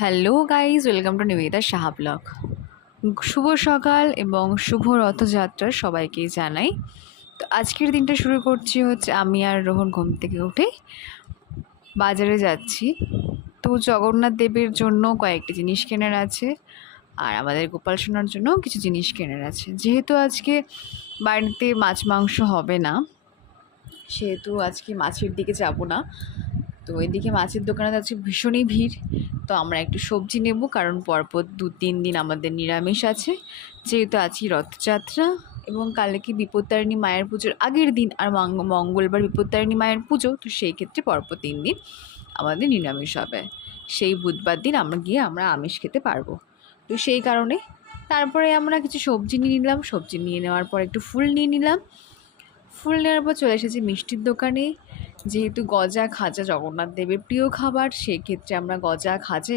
Hello guys, welcome to Nivedita Saha blog. শুভ সকাল এবং শুভ রথযাত্রার সবাইকেই জানাই। তো আজকের দিনটা শুরু করছি হচ্ছে আমি আর রোহন ঘুম থেকে উঠে বাজারে যাচ্ছি। তো জগন্নাথ দেবের জন্য কয়েকটি জিনিস কেনার আছে, আর আমাদের গোপাল সোনার জন্য কিছু জিনিস কেনার আছে। যেহেতু আজকে বাড়িতে মাছ মাংস হবে না, সেহেতু আজকে মাছের দিকে যাব না। তো এদিকে মাছের দোকানে আজকে ভীষণই ভিড়। তো আমরা একটু সবজি নেব, কারণ পরপর 2-3 দিন আমাদের নিরামিষ আছে, যেহেতু আজকে রথযাত্রা এবং কালকে বিপত্তারিণী মায়ের পুজোর আগের দিন, আর মঙ্গলবার বিপত্তারিণী মায়ের পুজো। তো সেই ক্ষেত্রে পরপর 3 দিন আমাদের নিরামিষ হবে। সেই বুধবার দিন আমরা আমিষ খেতে পারবো। তো সেই কারণে তারপরে আমরা কিছু সবজি নিয়ে নিলাম। সবজি নিয়ে নেওয়ার পর একটু ফুল নিয়ে নিলাম। ফুল নেওয়ার পর চলে এসেছি মিষ্টির দোকানে। যেহেতু গজা খাজা জগন্নাথ দেবের প্রিয় খাবার, সেক্ষেত্রে আমরা গজা খাজা